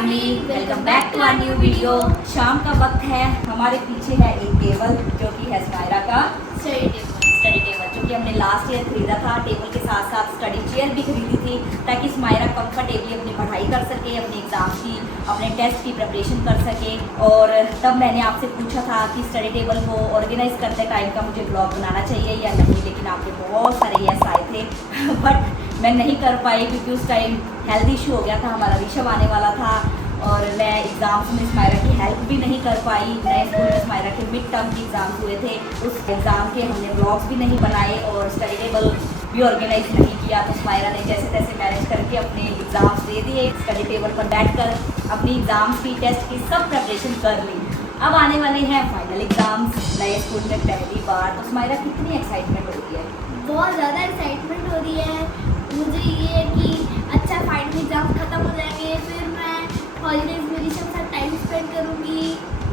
Family, welcome back to our new video. शाम का वक्त है, हमारे पीछे है एक टेबल जो कि है स्मायरा का स्टडी टेबल जो कि हमने लास्ट ईयर खरीदा था। टेबल के साथ साथ स्टडी चेयर भी खरीदी थी ताकि स्मायरा कंफर्टेबली अपनी पढ़ाई कर सके, अपने एग्जाम की, अपने टेस्ट की प्रिपरेशन कर सके। और तब मैंने आपसे पूछा था कि स्टडी टेबल को ऑर्गेनाइज करते टाइम का मुझे ब्लॉग बनाना चाहिए या नहीं, लेकिन आपके बहुत सारे यस आए थे बट मैं नहीं कर पाई क्योंकि उस टाइम हेल्थ इशू हो गया था, हमारा ऋषभ आने वाला था और मैं एग्ज़ाम्स में स्मायरा की हेल्प भी नहीं कर पाई। नए स्कूल में स्मायरा के मिड टर्म के एग्ज़ाम्स हुए थे, उस एग्ज़ाम के हमने ब्लॉग्स भी नहीं बनाए और स्टडी टेबल भी ऑर्गेनाइज नहीं किया। तो स्मायरा ने जैसे तैसे मैनेज करके अपने एग्ज़ाम्स दे दिए, स्टडी टेबल पर बैठकर अपनी एग्ज़ाम्स की, टेस्ट की सब प्रिपरेशन कर ली। अब आने वाले हैं फाइनल एग्ज़ाम्स, नए स्कूल में पहली बार। तो स्मायरा कितनी एक्साइटमेंट हो रही है? बहुत ज़्यादा एक्साइटमेंट हो रही है मुझे। ये है कि अच्छा फाइनल एग्जाम खत्म हो जाएंगे, फिर मैं हॉलीडेज में ऋषभ के साथ टाइम स्पेंड करूँगी,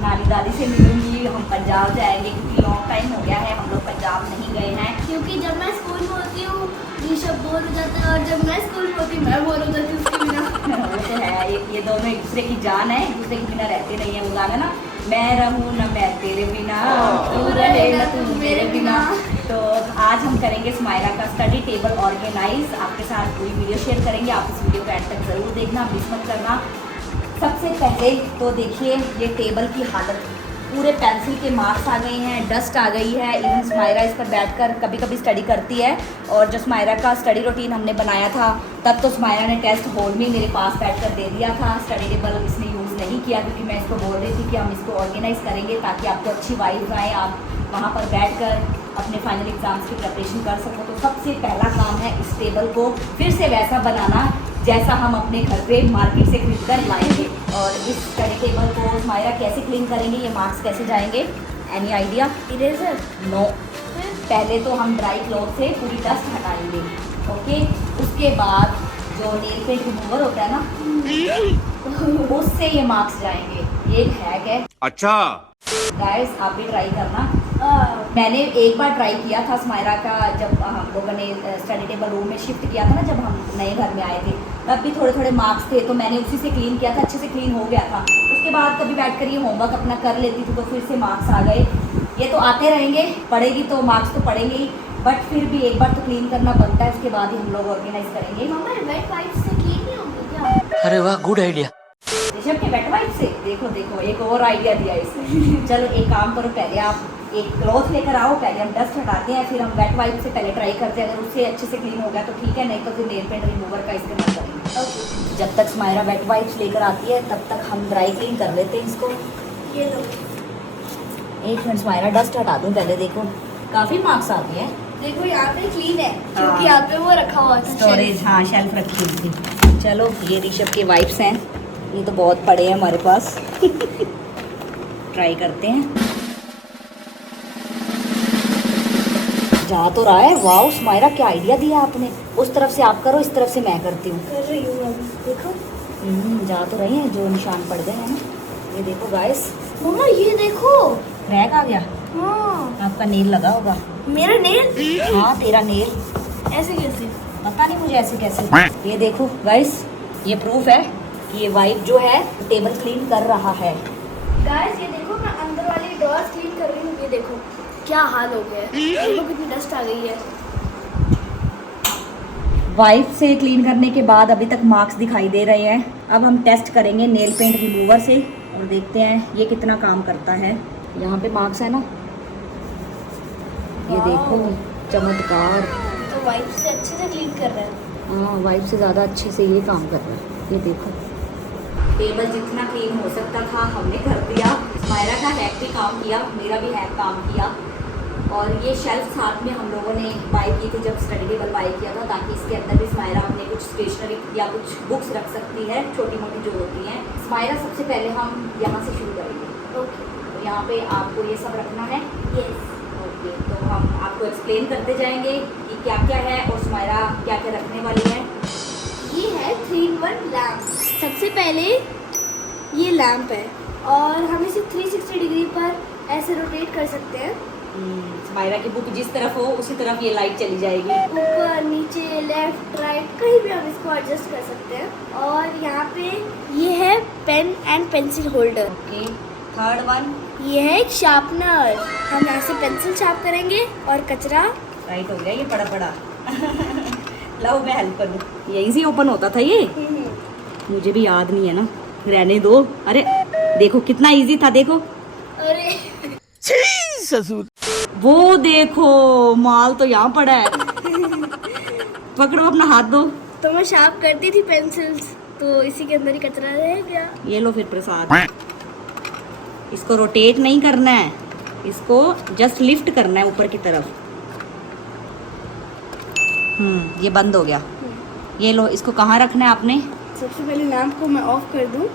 नानी दादी से मिलूंगी, हम पंजाब जाएंगे क्योंकि लॉन्ग टाइम हो गया है हम लोग पंजाब नहीं गए हैं। क्योंकि जब मैं स्कूल में होती हूँ ऋषभ बोर हो जाता है और जब मैं स्कूल में होती हूँ मैं बोर हो जाती हूँ उसके बिना। वो तो है, ये दोनों एक दूसरे की जान है, एक दूसरे के बिना रहते नहीं है। वो गाना ना, मैं रहूँ ना मैं तेरे बिना, तू रहे ना तू मेरे बिना। तो आज हम करेंगे स्मायरा का स्टडी टेबल ऑर्गेनाइज, आपके साथ पूरी वीडियो शेयर करेंगे। आप इस वीडियो को एंड तक ज़रूर देखना, मिस मत करना। सबसे पहले तो देखिए ये टेबल की हालत, पूरे पेंसिल के मार्क्स आ गए हैं, डस्ट आ गई है। इवन स्मायरा इस पर बैठकर कभी कभी स्टडी करती है। और जो स्मायरा का स्टडी रूटीन हमने बनाया था तब तो स्मायरा ने टेस्ट हॉल में मेरे पास बैठकर दे दिया था। स्टडी टेबल इसने यूज़ नहीं किया क्योंकि मैं इसको बोल रही थी कि हम इसको ऑर्गेनाइज करेंगे ताकि आपको अच्छी वाइब्स आए, आप वहाँ पर बैठकर अपने फाइनल एग्जाम्स की प्रिपरेशन कर सको। तो सबसे पहला काम है इस टेबल को फिर से वैसा बनाना जैसा हम अपने घर पे मार्केट से खरीद कर लाएंगे। और इस स्टडी टेबल को स्मायरा कैसे क्लीन करेंगे, ये मार्क्स कैसे जाएंगे, एनी आइडिया? इरेजर नो, पहले तो हम ड्राई क्लॉथ से पूरी डस्ट हटाएंगे, ओके। उसके बाद जो नेल पेंट रिमूवर होता है ना उससे ये मार्क्स जाएंगे। ये एक हैक है। अच्छा गाइस आप भी ट्राई करना। मैंने एक बार ट्राई किया था स्मायरा का, जब हम लोगों ने स्टडी टेबल रूम में शिफ्ट किया था ना, जब हम नए घर में आए थे तब भी थोड़े थोड़े मार्क्स थे तो मैंने उसी से क्लीन किया था, अच्छे से क्लीन हो गया था। उसके बाद कभी बैठकर ये होमवर्क अपना कर लेती थी तो फिर से मार्क्स आ गए। ये तो आते रहेंगे, पढ़ेगी तो मार्क्स तो पड़ेंगे ही, बट फिर भी एक बार तो क्लीन करना बनता है, उसके बाद ही हम लोग ऑर्गेनाइज करेंगे। मम्मा वेट वाइप से क्लीन नहीं होंगे क्या? अरे वाह, गुड आइडिया। ऋषभ के वेट वाइप से देखो देखो एक और आइडिया दिया इसने। चलो एक काम करो, पहले आप एक क्लॉथ लेकर आओ, पहले हम डस्ट हटाते हैं, फिर हम वेट वाइप से पहले ट्राई करते हैं। अगर उससे अच्छे से क्लीन हो गया तो ठीक है, नहीं तो फिर नेल पेंट रिमूवर का इस्तेमाल करेंगे। जब तक स्मायरा वेट वाइप्स लेकर आती है तब तक हम ड्राई क्लीन कर लेते हैं इसको। ये लो, एक मिनट स्मायरा डस्ट हटा दूँ पहले। देखो काफ़ी मार्क्स आ गए हैं। देखो यहाँ पे क्लीन है क्योंकि यहाँ पे वो रखा हुआ था स्टोरेज, हाँ शेल्फ रखी हुई थी। चलो ये ऋषभ के वाइप्स हैं, ये तो बहुत पड़े हैं हमारे पास ट्राई करते हैं। जा तो रहा है। वाओ स्मायरा क्या आइडिया दिया आपने। उस तरफ से आप करो, इस तरफ से मैं करती हूँ। कर रही हूँ अभी, देखो जा तो रही हैं, जो निशान पड़ गए हैं ना। ये देखो गाइस, मम्मा ये देखो। क्रैक आ गया। हाँ आपका नेल लगा होगा। मेरा नेल? हाँ तेरा नेल। ऐसे कैसे? पता नहीं मुझे ऐसे कैसे। ये देखो गाइस, ये प्रूफ है कि ये वाइप जो है टेबल क्लीन कर रहा है। गाइस ये देखो, मैं अंदर वाली डॉट्स क्लीन कर रही हूँ। ये देखो क्या हाल हो गया है, देखो कितनी डस्ट आ गई है। वाइप से क्लीन करने के बाद अभी तक मार्क्स दिखाई दे रहे हैं। अब हम टेस्ट करेंगे नेल पेंट रिमूवर से और देखते हैं ये कितना काम करता है। यहाँ पे मार्क्स है ना, ये देखो चमत्कार। तो वाइप से अच्छे से क्लीन कर रहा है। हाँ वाइप से ज़्यादा अच्छे से ये काम कर रहा है। ये देखो टेबल जितना क्लीन हो सकता था हमने कर दिया। स्मायरा का हैक भी काम किया, मेरा भी हैक काम किया। और ये शेल्फ साथ में हम लोगों ने बाई की थी जब स्टडी टेबल बाई किया था, ताकि इसके अंदर भी स्मायरा अपने कुछ स्टेशनरी या कुछ बुक्स रख सकती है, छोटी मोटी जो होती हैं। स्मायरा सबसे पहले हम यहाँ से शुरू करेंगे। ओके, तो यहाँ पे आपको ये सब रखना है। यस। ओके, तो हम आपको एक्सप्लेन करते जाएंगे कि क्या क्या है और स्मायरा क्या क्या रखने वाली है। ये है 3-in-1 लैम्प। सबसे पहले ये लैम्प है और हम इसे 360 डिग्री पर ऐसे रोटेट कर सकते हैं। स्मायरा की बुक जिस तरफ हो उसी तरफ ये लाइट चली जाएगी। ऊपर नीचे लेफ्ट राइट कहीं भी हम इसको एडजस्ट कर सकते हैं। और यहाँ पे ये है pen and pencil holder. Okay, third one. ये है एक शार्पनर, हम यहाँ से पेंसिल शार्प करेंगे। और कचरा राइट हो गया ये पड़ा पड़ा। लो मैं हेल्प करूँ। यहीं से ओपन होता था ये, मुझे भी याद नहीं है ना, रहने दो। अरे देखो कितना इजी था, देखो। अरे ससुर। वो देखो माल तो यहाँ पड़ा है। पकड़ो, अपना हाथ दो। तो मैं शार्प करती थी पेंसिल्स, तो इसी के अंदर ही कचरा रह गया। ये लो फिर प्रसाद। इसको रोटेट नहीं करना है, इसको जस्ट लिफ्ट करना है ऊपर की तरफ। ये बंद हो गया। ये लो, इसको कहाँ रखना है आपने? सबसे पहले लैंप को मैं ऑफ कर दूं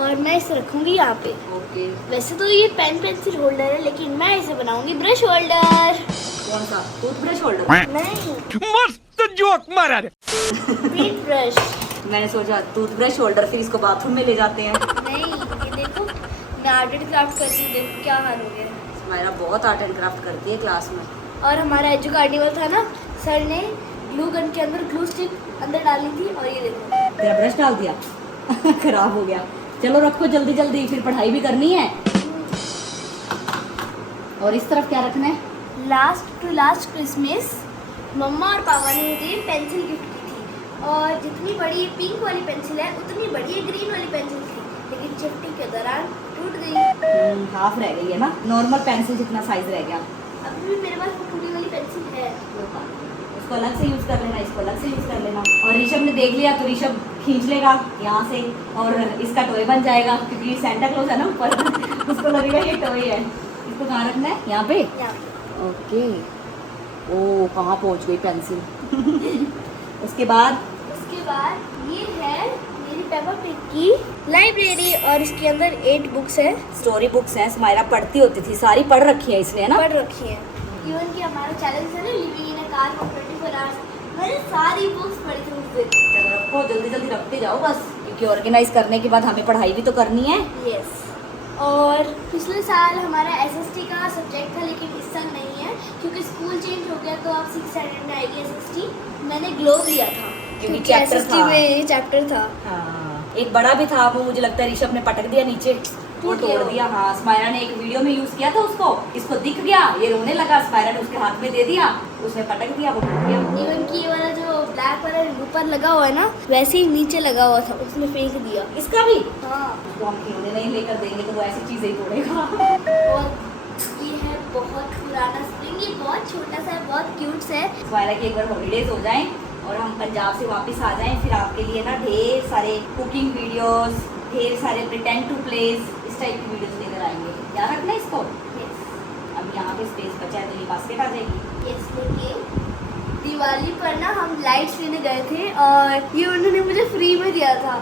और मैं इसे रखूंगी यहाँ पे। ओके। वैसे तो ये पेन पेंसिल होल्डर है, लेकिन मैं इसे बनाऊंगी ब्रश होल्डर। कौन सा? Toothbrush holder? नहीं, मस्त जोक मारा रे। Paint brush. मैंने सोचा टूथब्रश होल्डर, फिर इसको बाथरूम में ले जाते हैं। नहीं, ये देखो मैं आर्ट एंड क्राफ्ट करती हूँ, देखो क्या हाल हो गया है। हमारा बहुत आर्ट एंड क्राफ्ट करती है क्लास में। और हमारा एजू कार्निवल था ना, सर ने ग्लू गन के अंदर ग्लू स्टिक अंदर डाली थी, और ये देखो तेरा ब्रश डाल दिया। खराब हो गया। चलो रखो जल्दी जल्दी, फिर पढ़ाई भी करनी है। और इस तरफ क्या रखना है? लास्ट क्रिसमस मम्मा और पापा ने मुझे पेंसिल गिफ्ट की थी, और जितनी बड़ी पिंक वाली पेंसिल है उतनी बड़ी ग्रीन वाली पेंसिल थी, लेकिन शिफ्टिंग के दौरान टूट गई। हाफ रह गई है ना, नॉर्मल पेंसिल जितना साइज रह गया। अभी भी मेरे पास वो टूटी वाली पेंसिल है। इसको अलग से यूज कर लेना, इसको अलग से यूज कर लेना। और ऋषभ ने देख लिया तो ऋषभ खींच लेगा यहाँ से, और इसका टॉय बन जाएगा, क्योंकि सेंटा क्लॉज है ना ऊपर। उसको लगेगा ये टॉय है। इसको कहाँ रखना है? यहाँ पे। ओके। ओ कहाँ पहुँच गई पेंसिल। उसके बाद ये है मेरी पेपा पिग की लाइब्रेरी, और इसके अंदर 8 बुक्स है। स्टोरी बुक्स हैं, स्माइरा पढ़ती होती थी, सारी पढ़ रखी है इसने, है ना? पढ़ रखी है। इवन कि हमारा चैलेंज है ना, living in a car for 24 hours, मैंने सारी बुक्स पढ़ी थी उस दिन। चलो रखो, जल्दी जल्दी रखते जाओ बस, क्योंकि ऑर्गेनाइज करने के बाद हमें पढ़ाई भी तो करनी है। यस। और पिछले साल हमारा एसएसटी का सब्जेक्ट था, लेकिन इस साल नहीं है, क्योंकि स्कूल चेंज हो गया, तो अब 6th स्टैंडर्ड में आएगी एसएसटी। मैंने ग्लो लिया था, क्योंकि चैप्टर चैप्टर था। में ये चैप्टर था। हाँ, एक बड़ा भी था, वो मुझे लगता है ऋषभ ने पटक दिया नीचे, वो तोड़ दिया। हाँ, स्माइरा ने एक वीडियो में यूज किया था उसको, इसको दिख गया, ये रोने लगा, स्माइरा ने उसके हाथ में दे दिया, उसने पटक दिया, वो टूट गया। इवन की ये वाला जो ब्लैक वाला ऊपर लगा हुआ है ना, वैसे ही नीचे लगा हुआ था, उसने फेंक दिया। इसका भी? हाँ। उसको हम खिलौने नहीं लेकर देंगे तो वो ऐसी चीजें ही तोड़ेगा। और ये है बहुत पुराना स्प्रिंग, ये बहुत छोटा सा है, बहुत क्यूट सा है। स्माइरा की एक बार हॉलीडेज हो जाएं और हम पंजाब से वापस आ जाएं, फिर आपके लिए ना ढेर सारे कुकिंग वीडियोस, ढेर सारे प्रिटेंड टू प्लेस, इस टाइप की वीडियोस लेकर आएंगे। क्या रखना है इसको? अब यहाँ पे स्पेस बचा है तो ये बास्केट आ जाएगी। यस, लेकिन दिवाली पर ना हम लाइट्स लेने गए थे, और ये उन्होंने मुझे फ्री में दिया था।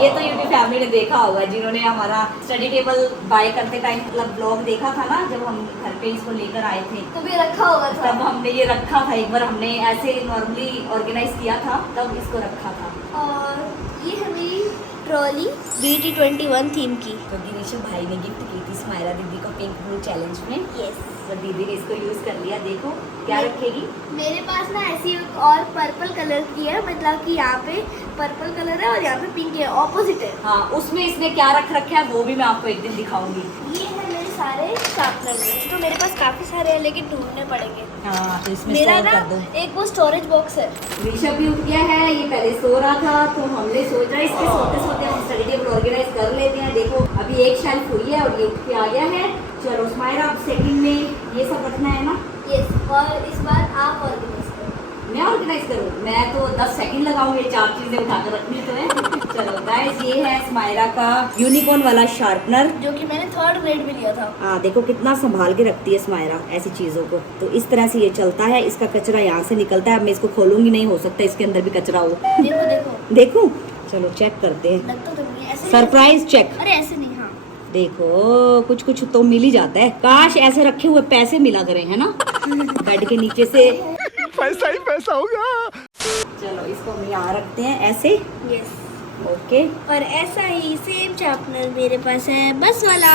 ये तो यूट्यूब फैमिली ने देखा होगा, जिन्होंने हमारा स्टडी टेबल बाय करते टाइम मतलब ब्लॉग देखा था ना, जब हम घर पे इसको लेकर आए थे, तो भी रखा हुआ था। तब हमने ये रखा था। एक बार हमने ऐसे नॉर्मली ऑर्गेनाइज किया था, तब इसको रखा था। और ये है मेरी ट्रॉली BT21 थीम की। तो ऋषभ भाई ने गिफ्ट की थी स्माइरा दीदी को पिंक ब्लू चैलेंज में। यस। तो दीदी ने इसको यूज कर लिया। देखो क्या रखेगी। मेरे पास ना ऐसी एक और पर्पल कलर की है, मतलब कि यहाँ पे पर्पल कलर है और यहाँ पे पिंक है, ऑपोजिट है। हाँ, उसमें इसने क्या रख रखा है वो भी मैं आपको एक दिन दिखाऊंगी। ये है मेरे सारे शार्पनर, तो मेरे पास काफी सारे हैं, लेकिन ढूंढने पड़ेंगे। हाँ, तो इसमें मेरा स्टोर ना कर दो। एक वो स्टोरेज बॉक्स है। ऋषभ भी उठ गया है, ये पहले सो रहा था, तो हमने सोचा इसके सोते सोते हम स्टडी टेबल ऑर्गेनाइज कर लेते हैं। देखो अभी एक शेल्फ हुई है और ये उठ के आ गया है। चलो स्माइरा, अब सेकंड में ये सब रखना है ना? यस। और इस बार आप ऑर्गेनाइज करो। मैं ऑर्गेनाइज करूँ? मैं तो 10 सेकंड लगाऊंगी, 4 चीजें उठाकर रखनी तो है। चलो गाइस, ये है स्माइरा का यूनिकॉर्न वाला शार्पनर, जो कि मैंने 3rd ग्रेड में लिया था। हाँ देखो कितना संभाल के रखती है स्माइरा ऐसी चीजों को। तो इस तरह से ये चलता है, इसका कचरा यहाँ से निकलता है। अब मैं इसको खोलूंगी, नहीं हो सकता इसके अंदर भी कचरा हो। देखो देखो देखो, चलो चेक करते हैं, लगता तो नहीं है, ऐसे सरप्राइज चेक। अरे ऐसे नहीं। हाँ, देखो कुछ कुछ तो मिल ही जाता है। काश ऐसे रखे हुए पैसे मिला करें, है ना, बेड के नीचे से। पैसा ही पैसा होगा। चलो इसको हम यहाँ रखते हैं ऐसे। यस। ओके, और ऐसा ही सेम शार्पनर मेरे पास है, बस वाला।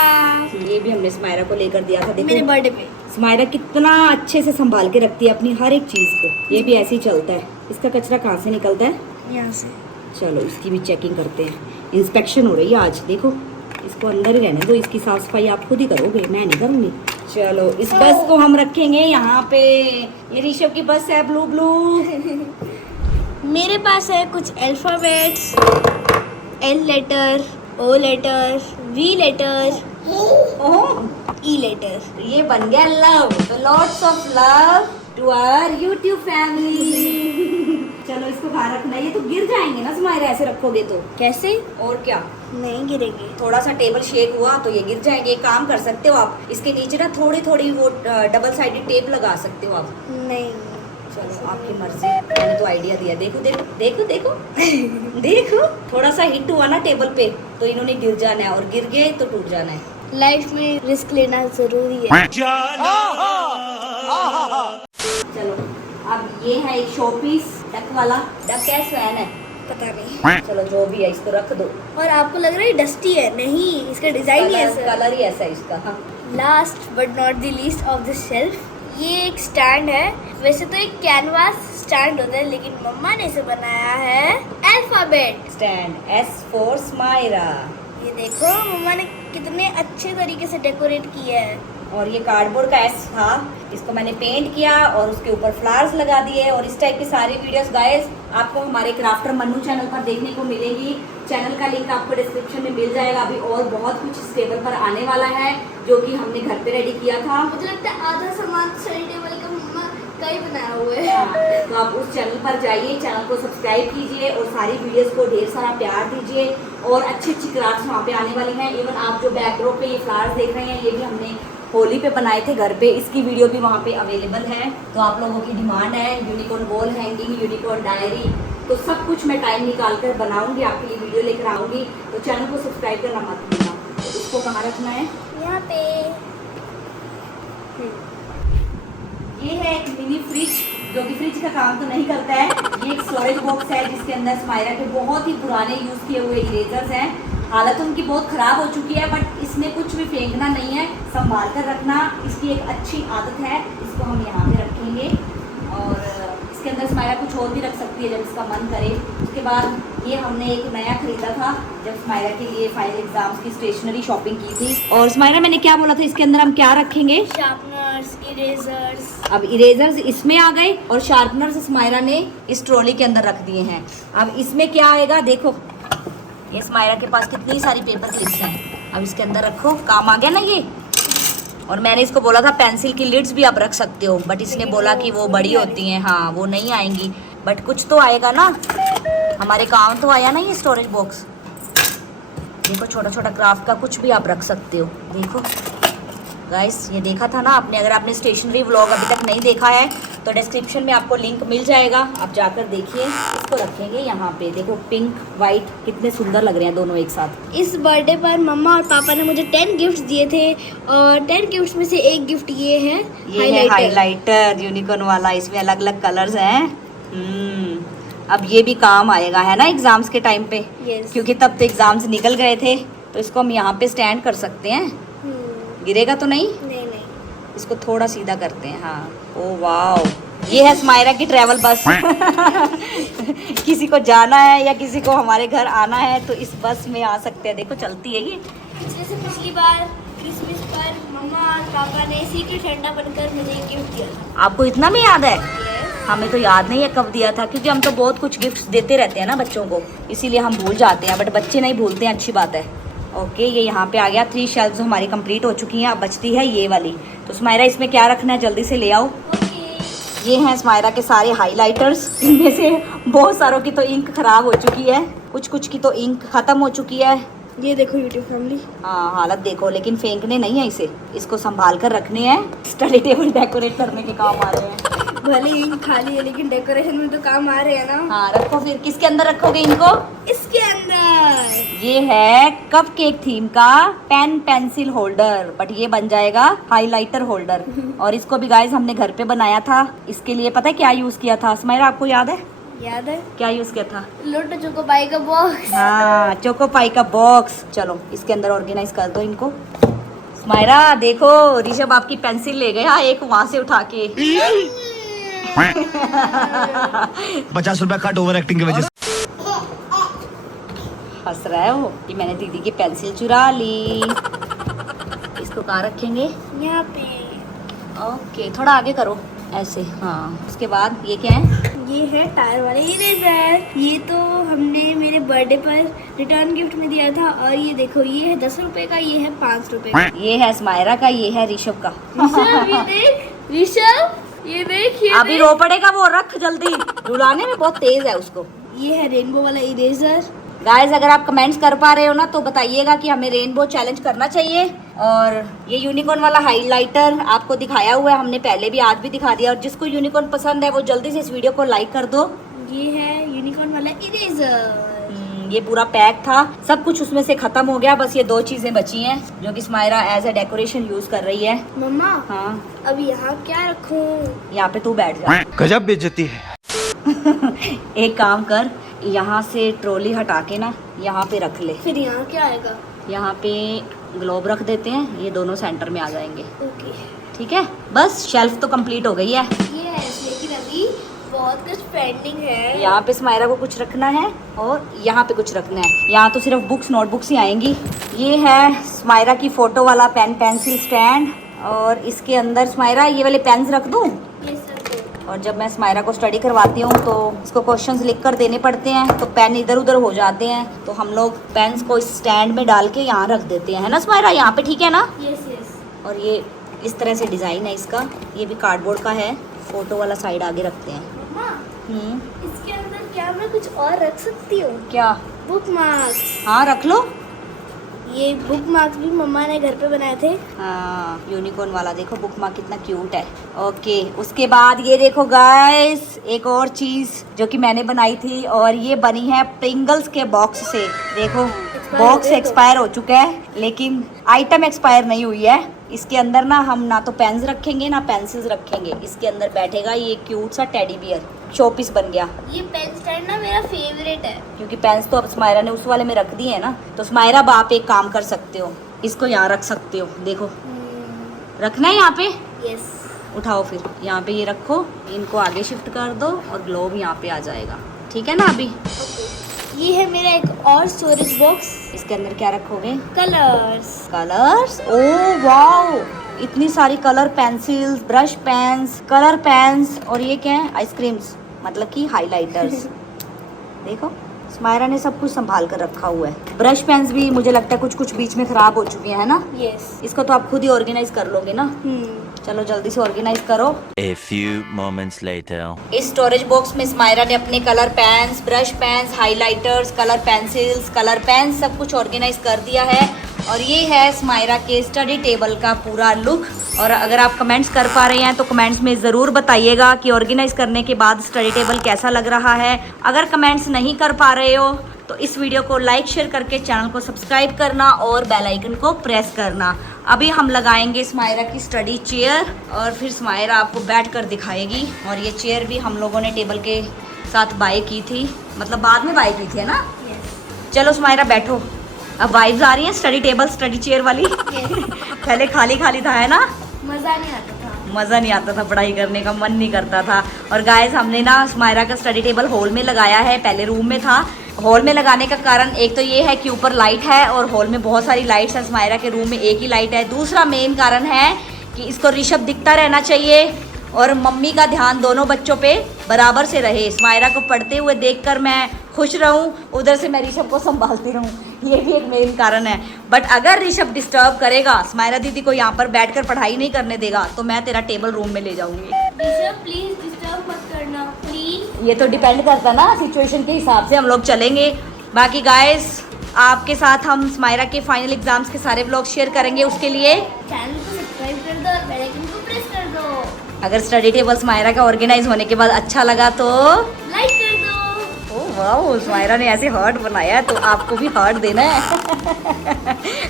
ये भी हमने स्माइरा को लेकर दिया था। मेरे देखो बर्थडे पे। स्माइरा कितना अच्छे से संभाल के रखती है अपनी हर एक चीज को। ये भी ऐसे ही चलता है। इसका कचरा कहाँ से निकलता है? यहाँ से। चलो इसकी भी चेकिंग करते हैं, इंस्पेक्शन हो रही है आज। देखो इसको अंदर ही रहने दो, इसकी साफ सफाई आप खुद ही करोगे, मैं नहीं करूँगी। चलो इस बस को हम रखेंगे यहाँ पे। ये ऋषभ की बस है ब्लू ब्लू। मेरे पास है कुछ alphabets, L letter, O letter, V letter, oh E letter. ये बन गया लव। तो lots of love to our YouTube family. चलो इसको बाहर रखना, ये तो गिर जाएंगे ना सुमाइरा ऐसे रखोगे तो। कैसे? और क्या, नहीं गिरेंगे। थोड़ा सा टेबल शेक हुआ तो ये गिर जाएंगे। एक काम कर सकते हो आप, इसके नीचे ना थोड़ी थोड़ी वो डबल साइडेड टेप लगा सकते हो आप। नहीं। चलो आपकी मर्जी, मैंने तो आइडिया दिया। देखो देखो देखो देखो देखो, थोड़ा सा हिट हुआ ना टेबल पे तो इन्होंने गिर जाना है, और गिर गए तो टूट जाना है। लाइफ में रिस्क लेना जरूरी है। चलो अब ये है एक शो पीस, डक वाला। डक है स्वैन है, पता नहीं। चलो जो भी है इसको रख दो। और आपको लग रहा है डस्टी है? नहीं, इसका डिजाइन ही ऐसा। कलर ही ऐसा है इसका। हाँ last but not the least of the shelf, ये एक स्टैंड है। वैसे तो एक कैनवास स्टैंड होता है, लेकिन मम्मा ने इसे बनाया है अल्फाबेट स्टैंड, एस फॉर स्माइरा। ये देखो मम्मा ने कितने अच्छे तरीके से डेकोरेट किया है। और ये कार्डबोर्ड का एस था, इसको मैंने पेंट किया और उसके ऊपर फ्लावर्स लगा दिए। और इस टाइप की सारी वीडियोस गाइस आपको हमारे क्राफ्टर मन्नू चैनल पर देखने को मिलेगी। चैनल का लिंक आपको डिस्क्रिप्शन में मिल जाएगा। अभी और बहुत कुछ इस टेबल पर आने वाला है जो कि हमने घर पे रेडी किया था। मुझे लगता है आधा सामान स्टडी टेबल का मम्मा का ही बनाया हुआ है। तो आप उस चैनल पर जाइए, चैनल को सब्सक्राइब कीजिए और सारी वीडियोस को ढेर सारा प्यार दीजिए। और अच्छी अच्छी क्राफ्ट्स वहाँ पे आने वाली हैं। इवन आप जो बैकड्रॉप पे ये फ्लावर्स देख रहे हैं, ये भी हमने होली पे बनाए थे घर पे। इसकी वीडियो भी वहाँ पे अवेलेबल है। तो आप लोगों की डिमांड है unicorn wall hanging, unicorn diary, तो सब कुछ मैं टाइम निकाल कर बनाऊंगी, आपके लिए वीडियो लेकर आऊँगी। तो चैनल को सब्सक्राइब करना मत भूलना। तो इसको कहाँ रखना है? यहाँ पे ये है एक मिनी फ्रिज, जो कि फ्रिज का काम तो नहीं करता है। ये एक स्टोरेज बॉक्स है जिसके अंदर स्माइरा के बहुत ही पुराने यूज़ किए हुए इरेजर्स हैं। हालत उनकी बहुत ख़राब हो चुकी है, बट इसमें कुछ भी फेंकना नहीं है, संभाल कर रखना इसकी एक अच्छी आदत है। इसको हम यहाँ पे रखेंगे और इसके अंदर स्माइरा कुछ और भी रख सकती है जब इसका मन करे। उसके बाद ये हमने एक नया खरीदा था जब स्माइरा के लिए फाइनल एग्जाम्स की स्टेशनरी शॉपिंग की थी। और स्माइरा मैंने क्या बोला था, इसके अंदर हम क्या रखेंगे? Sharpeners, erasers. अब इरेजर्स इसमें आ गए और शार्पनर्स स्माइरा ने इस ट्रॉली के अंदर रख दिए हैं। अब इसमें क्या आएगा देखो, ये स्माइरा के पास कितनी सारी पेपर क्लिप्स हैं। अब इसके अंदर रखो, काम आ गया ना ये। और मैंने इसको बोला था पेंसिल की लिड्स भी आप रख सकते हो, बट इसने बोला कि वो बड़ी होती हैं, हाँ वो नहीं आएंगी। बट कुछ तो आएगा ना, हमारे काम तो आया ना ये स्टोरेज बॉक्स। देखो छोटा छोटा क्राफ्ट का कुछ भी आप रख सकते हो। देखो गाइस, ये देखा था ना आपने। अगर आपने स्टेशनरी व्लॉग अभी तक नहीं देखा है तो डिस्क्रिप्शन में आपको लिंक मिल जाएगा, आप जाकर देखिए। इसको रखेंगे यहाँ पे। देखो पिंक वाइट कितने सुंदर लग रहे हैं दोनों एक साथ। इस बर्थडे पर मम्मा और पापा ने मुझे 10 गिफ्ट्स दिए थे और 10 गिफ्ट्स में से एक गिफ्ट ये है हाइलाइटर यूनिकॉर्न वाला। इसमें अलग अलग कलर्स हैं। अब ये भी काम आएगा है ना एग्जाम्स के टाइम पे। Yes. क्योंकि तब तो एग्जाम्स निकल गए थे, तो इसको हम यहाँ पे स्टैंड कर सकते हैं। गिरेगा तो नहीं? नहीं। इसको थोड़ा सीधा करते हैं। हाँ, ओ वाओ, ये है स्माइरा की ट्रैवल बस। किसी को जाना है या किसी को हमारे घर आना है तो इस बस में आ सकते हैं। देखो चलती है ये। पिछली बार क्रिसमस पर मम्मा और पापा ने सीक्रेट सेंटा बनकर मुझे एक गिफ्ट दिया था। आपको इतना भी याद है? हमें तो याद नहीं है कब दिया था, क्योंकि हम तो बहुत कुछ गिफ्ट्स देते रहते हैं ना बच्चों को, इसीलिए हम भूल जाते हैं। बट बच्चे नहीं भूलते हैं, अच्छी बात है। ओके, ये यहाँ पे आ गया। 3 शेल्फ्स हमारी कंप्लीट हो चुकी हैं, अब बचती है ये वाली। तो स्माइरा इसमें क्या रखना है, जल्दी से ले आओ। ये हैं स्माइरा के सारे हाइलाइटर्स। इनमें से बहुत सारों की तो इंक खराब हो चुकी है, कुछ कुछ की तो इंक खत्म हो चुकी है। ये देखो यूट्यूब फैमिली। हाँ, हालत देखो। लेकिन फेंकने नहीं है इसे, इसको संभाल कर रखने हैं। स्टडी टेबल डेकोरेट करने के काम आ रहे हैं। भले ही खाली है लेकिन डेकोरेशन में तो काम आ रहे हैं ना। हाँ रखो। फिर किसके अंदर रखोगे इनको? इसके अंदर। ये है कप केक थीम का पेन पेंसिल होल्डर, बट ये बन जाएगा हाइलाइटर होल्डर। और इसको भी गाइस हमने घर पे बनाया था। इसके लिए पता है क्या यूज किया था स्माइरा, आपको याद है? याद है। क्या यूज किया था? लोटो चोको पाई का बॉक्स। हाँ, चोको पाई का बॉक्स। चलो इसके अंदर ऑर्गेनाइज कर दो इनको। स्माइरा देखो, ऋषभ आपकी पेंसिल ले गया एक वहां से उठा के। 50 रुपया कट ओवर एक्टिंग की वजह से। हंस रहा है वो कि मैंने दीदी की पेंसिल चुरा ली। इसको कहाँ रखेंगे? यहाँ पे। ओके, थोड़ा आगे करो ऐसे। हाँ, उसके बाद ये क्या है? ये है टायर वाले इरेजर। ये तो हमने मेरे बर्थडे पर रिटर्न गिफ्ट में दिया था। और ये देखो, ये है 10 रुपए का, ये है 5 रुपए का। ये है स्माइरा का, ये है ऋषभ का। ऋषभ ये देख, ऋषभ ये देख, ये अभी रो पड़ेगा वो, रख जल्दी, रुलाने में बहुत तेज है उसको। ये है रेनबो वाला इरेजर। गाइस, अगर आप कमेंट्स कर पा रहे हो ना तो बताइएगा कि हमें रेनबो चैलेंज करना चाहिए। और ये यूनिकॉर्न वाला हाइलाइटर आपको दिखाया हुआ है हमने पहले भी, आज भी दिखा दिया। और जिसको यूनिकॉर्न पसंद है वो जल्दी से इस वीडियो को लाइक कर दो। ये है यूनिकॉर्न वाला इरेजर। ये पूरा पैक था, सब कुछ उसमें से खत्म हो गया। बस ये 2 चीजें बची हैं जो कि स्माइरा एज ए डेकोरेशन यूज कर रही है। मम्मा, हाँ, अब यहाँ क्या रखूं? यहाँ पे तू बैठ जा। गजब बेइज्जती है। एक काम कर, यहाँ से ट्रॉली हटा के ना यहाँ पे रख ले। फिर यहाँ क्या आएगा? यहाँ पे ग्लोब रख देते हैं, ये दोनों सेंटर में आ जाएंगे। ओके, ठीक है, बस शेल्फ तो कंप्लीट हो गई है। ये है, लेकिन अभी बहुत कुछ पेंडिंग है। यहाँ पे स्माइरा को कुछ रखना है और यहाँ पे कुछ रखना है। यहाँ तो सिर्फ बुक्स नोटबुक्स ही आएंगी। ये है स्माइरा की फोटो वाला पेन पेंसिल स्टैंड। और इसके अंदर स्माइरा ये वाले पेन्स रख दूँ। ये सब तो। और जब मैं स्माइरा को स्टडी करवाती हूँ तो इसको क्वेश्चंस लिख कर देने पड़ते हैं, तो पेन इधर उधर हो जाते हैं, तो हम लोग पेन्स को इस स्टैंड में डाल के यहाँ रख देते हैं, है ना स्माइरा? यहाँ पे ठीक है ना? Yes yes. और ये इस तरह से डिज़ाइन है इसका। ये भी कार्डबोर्ड का है, फोटो वाला साइड आगे रखते हैं। मम्मा, इसके अंदर क्या मैं कुछ और रख सकती हूँ? क्या? Book marks. हाँ, रख लो। ये बुक मार्क्स भी मम्मा ने घर पे बनाए थे। हाँ, यूनिकॉर्न वाला देखो बुक मार्क कितना क्यूट है। ओके, उसके बाद ये देखो गाइस, एक और चीज जो कि मैंने बनाई थी, और ये बनी है प्रिंगल्स के बॉक्स से। देखो, बॉक्स एक्सपायर हो चुका है लेकिन आइटम एक्सपायर नहीं हुई है। इसके अंदर ना हम ना तो पेन्स रखेंगे ना पेंसिल्स रखेंगे। इसके अंदर बैठेगा ये क्यूट सा टेडी बियर, शोपीस बन गया। ये पेन स्टैंड ना मेरा फेवरेट है, क्योंकि पेन्स तो अब स्माइरा ने उस वाले में रख दिए है ना। तो स्माइरा अब आप एक काम कर सकते हो, इसको यहाँ रख सकते हो। देखो, रखना है यहाँ पे। यस। उठाओ फिर, यहाँ पे ये रखो, इनको आगे शिफ्ट कर दो और ग्लोब यहाँ पे आ जाएगा। ठीक है ना? अभी ये है मेरा एक और स्टोरेज बॉक्स। इसके अंदर क्या रखोगे? कलर्स। कलर्स? ओह वाओ, इतनी सारी colour pencils, brush pens, colour pens, और ये क्या है? आइसक्रीम्स, मतलब कि हाइलाइटर्स। देखो, स्माइरा ने सब कुछ संभाल कर रखा हुआ है। ब्रश पेन्स भी मुझे लगता है कुछ कुछ बीच में खराब हो चुकी है ना? यस। इसको तो आप खुद ही ऑर्गेनाइज कर लोगे ना? चलो जल्दी से ऑर्गेनाइज करो। A few moments later. इस स्टोरेज बॉक्स में स्माइरा ने अपने colour pens, brush pens, highlighters, colour pencils, colour pens सब कुछ ऑर्गेनाइज कर दिया है। और ये है स्माइरा के स्टडी टेबल का पूरा लुक। और अगर आप कमेंट्स कर पा रहे हैं तो कमेंट्स में ज़रूर बताइएगा कि ऑर्गेनाइज करने के बाद स्टडी टेबल कैसा लग रहा है। अगर कमेंट्स नहीं कर पा रहे हो तो इस वीडियो को लाइक शेयर करके चैनल को सब्सक्राइब करना और बेल आइकन को प्रेस करना। अभी हम लगाएंगे स्माइरा की स्टडी चेयर और फिर स्माइरा आपको बैठ कर दिखाएगी। और ये चेयर भी हम लोगों ने टेबल के साथ बाय की थी, मतलब बाद में बाय की थी, है ना? चलो स्माइरा बैठो। अब वाइब्स आ रही हैं स्टडी टेबल स्टडी चेयर वाली। पहले खाली खाली था, है ना? मज़ा नहीं आता था। मज़ा नहीं आता था, पढ़ाई करने का मन नहीं करता था। और गाइस, हमने ना स्माइरा का स्टडी टेबल हॉल में लगाया है, पहले रूम में था। हॉल में लगाने का कारण एक तो ये है कि ऊपर लाइट है और हॉल में बहुत सारी लाइट्स हैं, स्माइरा के रूम में एक ही लाइट है। दूसरा मेन कारण है कि इसको ऋषभ दिखता रहना चाहिए और मम्मी का ध्यान दोनों बच्चों पे बराबर से रहे। स्माइरा को पढ़ते हुए देखकर मैं खुश रहूं, उधर से मैं ऋषभ को संभालती रहूं, ये भी एक मेन कारण है। बट अगर ऋषभ डिस्टर्ब करेगा, स्माइरा दीदी को यहाँ पर बैठकर पढ़ाई नहीं करने देगा, तो मैं तेरा टेबल रूम में ले जाऊंगी। ऋषभ प्लीज डिस्टर्ब मत करना प्लीज। ये तो डिपेंड करता ना, सिचुएशन के हिसाब से हम लोग चलेंगे। बाकी गाइस, आपके साथ हम स्माइरा के फाइनल एग्जाम्स के सारे व्लॉग शेयर करेंगे। उसके लिए चैनल को सब्सक्राइब कर दो और बेल आइकन को प्रेस कर दो। अगर स्टडी टेबल स्माइरा का ऑर्गेनाइज होने के बाद अच्छा लगा तो लाइक कर दो। ओह वाओ, स्माइरा ने ऐसे हार्ट बनाया है, तो आपको भी हार्ट देना है।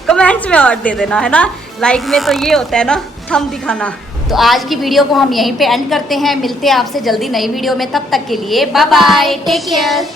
कमेंट्स में हार्ट दे देना, है ना? लाइक में तो ये होता है ना, थंब दिखाना। तो आज की वीडियो को हम यहीं पे एंड करते हैं। मिलते हैं आपसे जल्दी नई वीडियो में, तब तक के लिए बाय बाय, टेक केयर।